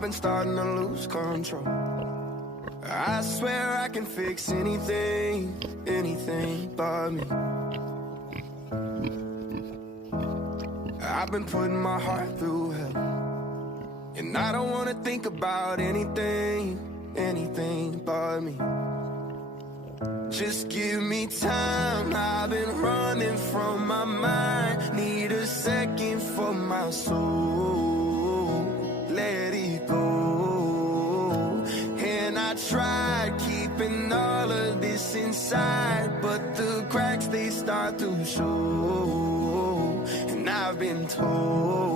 I've been starting to lose control. I swear I can fix anything, anything but me. I've been putting my heart through hell, and I don't wanna think about anything, anything but me. Just give me time, I've been running from my mind. Need a second for my soul, let it go. And I tried keeping all of this inside, but the cracks, they start to show. And I've been told